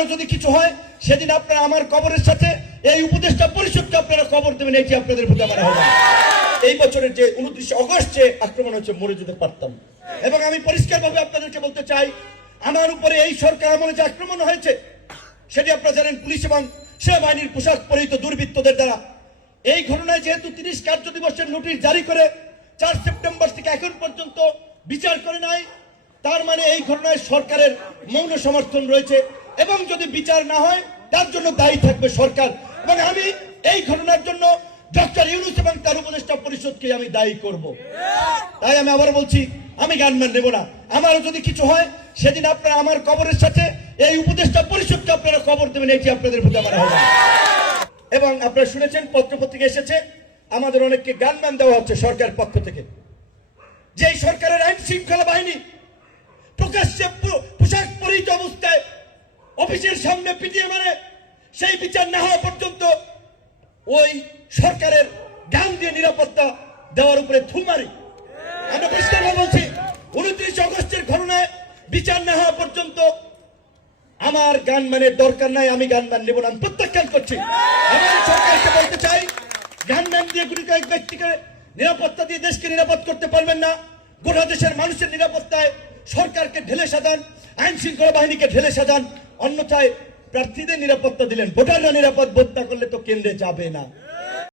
আমারও যদি কিছু হয় সেদিন আপনারা আমার কবরের সাথে এই উপদেষ্টা পরিষদকে আপনারা কবর দেবেন, এটি আপনাদের প্রতি আমার আহ্বান। এই বছরের যে 29 অগস্ট যে আক্রমণ হচ্ছে, মরে যেতে পারতাম। এবং আমি পরিষ্কারভাবে আপনাদেরকে বলতে চাই, আমার উপরে এই সরকার আমলে যে আক্রমণ হয়েছে সেটি আপনারা জানেন পুলিশ এবং সেনাবাহিনীর পোশাক পরিহিত দুর্বৃত্তদের দ্বারা। এই ঘটনায় যেহেতু 30 কার্য দিবসের নোটিশ জারি করে 4 সেপ্টেম্বর থেকে এখন পর্যন্ত বিচার করে নাই, তার মানে এই ঘটনায় সরকারের মৌন সমর্থন রয়েছে এবং যদি বিচার না হয় তার জন্য দায়ী থাকবে সরকার। এবং আমি এই ঘটনার জন্য ডক্টর ইউনূস এবং তার উপদেষ্টা পরিষদকে আমি দায়ী করব। তাই আমি আবার বলছি, আমি গানম্যান নেব না। আমারও যদি কিছু হয় সেদিন আপনারা আমার কবরের সাথে এই উপদেষ্টা পরিষদকে আপনারা কবর দেবেন, এটি আপনাদের প্রতি আমার আহ্বান। এবং আপনারা শুনেছেন পত্রপত্রিকা এসেছে, আমাদের অনেককে গানম্যান দেওয়া হচ্ছে সরকারের পক্ষ থেকে। যে সরকারের আইন শৃঙ্খলা বাহিনী প্রকাশ্যে পোশাক পরিহিত অবস্থায় অফিসের সামনে পিটিয়ে মারে, সেই বিচার না হওয়া পর্যন্ত ওই সরকারের গান দিয়ে নিরাপত্তা দেওয়ার উপরে থুমারি। আমরা পরিষ্কারভাবে বলছি, 29 অগস্টের ঘটনায় বিচার না হওয়া পর্যন্ত আমার গানম্যানের দরকার নাই, আমি গানম্যান নেব না, আমি প্রত্যাখ্যান করছি। আমি সরকারকে বলতে চাই, গানম্যান দিয়ে গুটি কয়েক ব্যক্তিকে নিরাপত্তা দিয়ে দেশকে নিরাপদ করতে পারবেন না। গোটা দেশের মানুষের নিরাপত্তায় সরকারকে ঢেলে সাজান, আইন শৃঙ্খলা বাহিনীকে ঢেলে সাজান, অন্যথায় প্রার্থীদের নিরাপত্তা দিলেন, ভোটাররা নিরাপদ বোধ না করলে তো কেন্দ্রে যাবে না।